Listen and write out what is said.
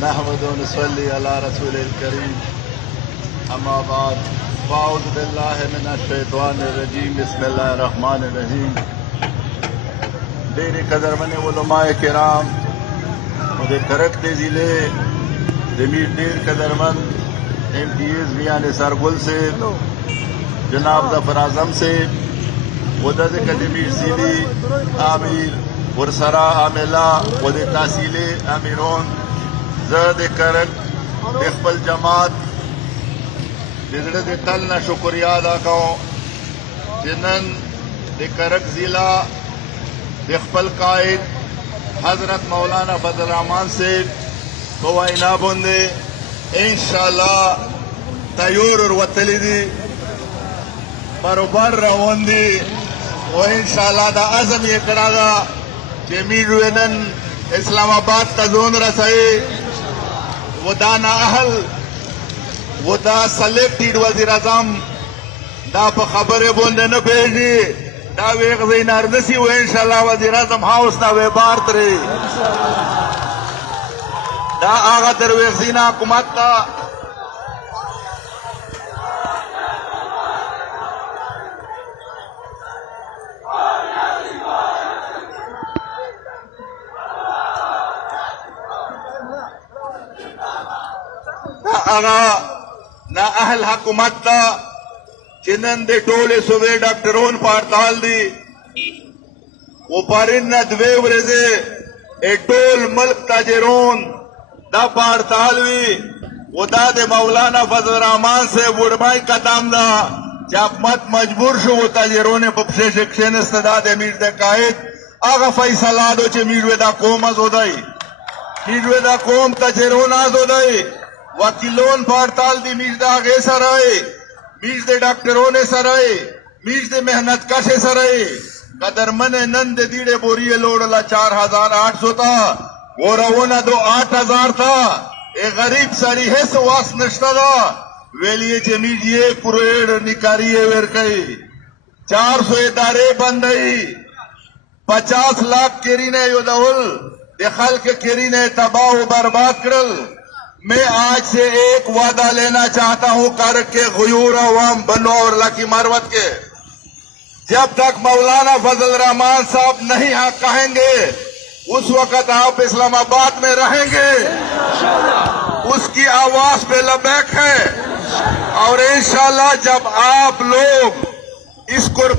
नहमदु व नसल्ली अला रसूलिल करीम अम्मा बाद फ़ाऊज़ु बिल्लाहि मिनश शैतानिर रजीम बिस्मिल्लाहिर रहमानिर रहीम। डेरे कदरमन उलमाए किराम मुझे करकते ज़िले ज़मीर डेर कदरमन MTAs मियां निसार गुल से जनाब ज़फ़र आज़म से वदद कदमीर ज़िली आमिर वरसरा आमिला वद तहसीले आमिरोन ज़द करक इक़बल जमात जिजड़े दे तल न शुक्रिया अदा करूं जिनन दे करक ज़िला इक़बल कायद हज़रत मौलाना फजल रहमान से गवाइना बुंदे इंशाअल्लाह तैयार और वतलीदी बरोबर रवंदी और इंशाअल्लाह दा आज़म ये करागा कि मीरुनन इस्लामाबाद तजोन रसाई वदाना अहल वदा सेलेक्टेड वज़ीर आज़म दा पे खबरें बोलने न भेजी दा वेग ज़ीनारदसी वो इंशाअल्लाह वज़ीर आज़म हाउस ना वे बार्त रे दा आगा दरवेग ज़ीना हुकूमत दा आगा ना अहल हुकूमत दा जिनन दे टोले सुबे डॉक्टरों पड़ताल दी वो पारिन दवे वरजे ए टोल मुल्क ताजरोन दा पड़ताल भी वो दादे मौलाना फजल रहमान से बुढ़माई कदम दा जब मत मजबूर शो वो ताजरों बपशे शिक्षण इस्तदाद अमीर दे कायद आगा फैसला दो चे मीरवेदा कौम अजोदाई मीरवेदा कौम ताजरोन आजोदाई वकीलों पड़ताल दी मीरदा आगे सराय मीर दे डॉक्टरों ने सराय मीर दे मेहनत कशे सराय कदर मने नंद दीड़े बोरिए लोड़ला 4800 था वो रवोना दो 8000 था ए गरीब सारी है सवास नश्ता था वेलिए जमीर ये पुरेड़ निकारिए वेर कई 400 इदारे बंदई 50 लाख केरीने योदाउल देखल के केरीने तबाह बर्बाद करल। मैं आज से एक वादा लेना चाहता हूं करके गुयूर अवाम बनो और लकी मरवत के जब तक मौलाना फजल रहमान साहब नहीं हाँ कहेंगे उस वक्त आप इस्लामाबाद में रहेंगे उसकी आवाज पे लबैक है और इंशाल्लाह जब आप लोग इसको